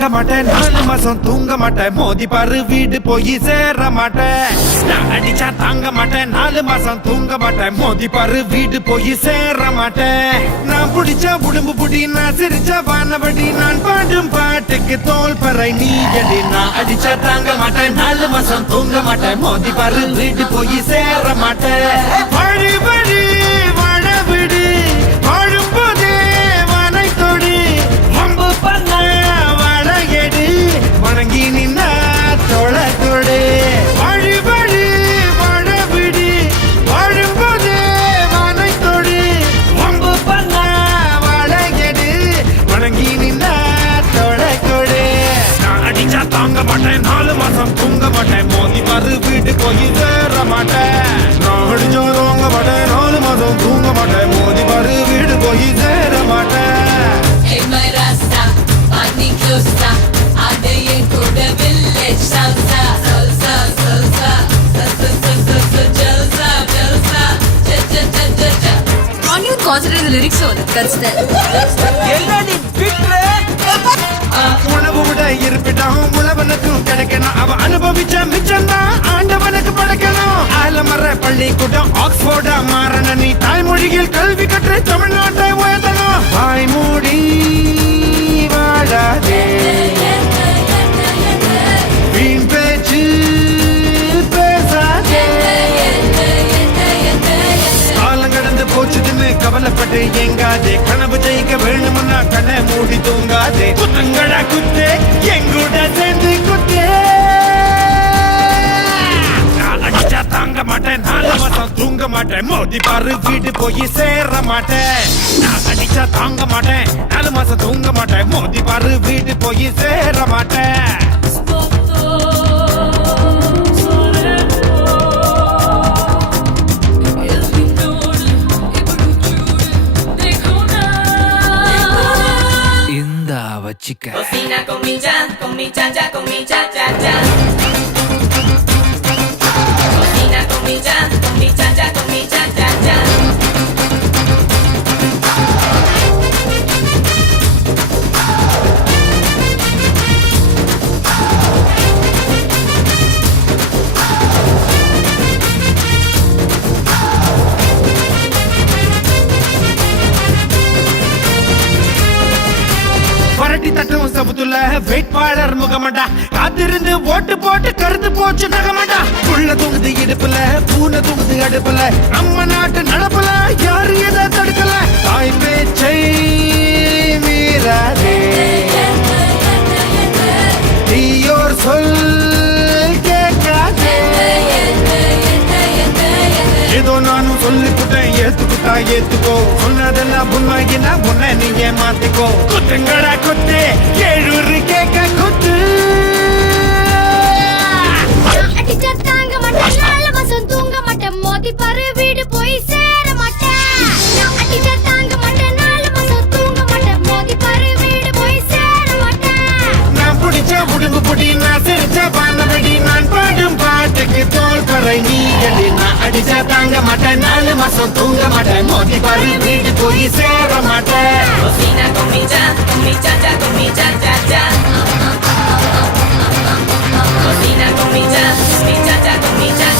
தாங்க மாட்டேன் 4 மாசம் தூங்க மாட்டேன் மோதி பாரு வீடு போய் சேர மாட்டேன் நான் அடிச்சா தாங்க மாட்டேன் 4 மாசம் தூங்க மாட்டேன் மோதி பாரு வீடு போய் சேர மாட்டேன் நான் புடிச்சா உடம்பு புடி நான் சிரிச்சா வானபடி நான் பாடும் பாட்டுக்கு தோல் பறை நீ அடி நான் அடிச்சா தாங்க மாட்டேன் 4 மாசம் தூங்க மாட்டேன் மோதி பாரு வீடு போய் சேர மாட்டேன் வழி வழி வாழ விடு வாழும் போதே வானை தொடு வம்பு பண்ண வளையடு வணங்கி நின்னா தொலை தொடு வழி வழி வாழ விடு வாழும் போதே வானை தொடு வம்பு பண்ண வளையடு வணங்கி நின்னா தொலை கொடு நான் அடிச்சா தாங்க மாட்டேன் 4 மாசம் தூங்க மாட்டேன் மோதி பாரு வீட்டு போய் சேர மாட்டேன் நான் அடிச்சா தாங்க மாட்டேன் 4 மாசம் தூங்க மாட்டேன் மோதி பாரு வீடு போய் சேர மாட்டேன் Hey my Rasta, money closer. Adaye kuda village salsa, salsa, salsa, salsa, salsa, salsa, jalsa, jalsa, ja ja ja ja ja. Can't you concentrate the lyrics on it? That's the. என்னடி பிட்ற உணவு விட இருப்பிடம் உழவனுக்கும் கிடைக்கணும் அவ அனுபவிச்ச மிச்சம்தான் ஆண்டவனுக்கு படைக்கணும் ஆலமர பள்ளிக்கூடம் ஆக்ஸ்போர்டா மாறன நீ தாய்மொழியில் கல்வி கற்று தமிழ்நாட்டை உயர்த்தணும் வாய் மூடி வாழாதே வீண் பேச்சு பேசாதே காலம் கடந்து போச்சுதுன்னு கவலைப்பட்டு எங்காதே கனவு ஜெயிக்க வேணும்னா கண்ணை மூடி தூங்காதே குத்துங்கடா குத்து எங்கூட சேர்ந்து குத்து நான் அடிச்சா தாங்க மாட்டேன் 4 மாசம் தூங்க மாட்டேன் மோதி பாரு வீடு போய் சேர மாட்டேன் நான் அடிச்சா தாங்க மாட்டேன் 4 மாசம் தூங்க மாட்டேன் மோதி பாரு வீடு போய் சேர மாட்டேன் Chica. Cocina con mi cha cha, con mi cha cha cha. Cocina con mi cha cha, con mi cha cha cha. வரட்டி தட்டும் சபுத்துல வேட்பாளர் முகமண்டா காத்திருந்து ஓட்டு போட்டு கருத்து போச்சு நகமண்டா புள்ள தூங்குது இடுப்புல பூனை தூங்குது அடுப்புல நம்ம நாட்டு நடப்புல யாரு எதை தடுக்கல தாய் பேச்சை மீறாதே தீயோர் சொல் கேட்காதே ஏதோ நானும் சொல்லிக்கிட்டேன் ஏத்துக்கிட்டா ஏத்துக்கோ சொன்னதெல்லாம் உண்மையினா உன்னை நீ ஏமாத்திக்கோ குத்துங்கடா குத்து கேழூரு கேட்க குத்து அடிச்சா தாங்க மாட்டேன் 4 மாசம் தூங்க மாட்டேன் மோதி பாரு வீடு போய் சேர மாட்டேன் நான் அடிச்சா தாங்க மாட்டேன் 4 மாசம் தூங்க மாட்டேன் மோதி பாரு வீடு போய் சேர மாட்டேன் நான் பிடிச்ச உடம்பு புடி நான் சிரிச்ச பானபடி நான் பாடும் பாட்டுக்கு தோல் பறை நீ அடி நான் அடிச்சா தாங்க மாட்டேன் 4 மாசம் தூங்க மாட்டேன் மோதி பாரு வீடு போய் சேர மாட்டேன் Cocina con mi cha cha, con mi cha cha cha. Cocina con mi cha cha, con mi cha cha.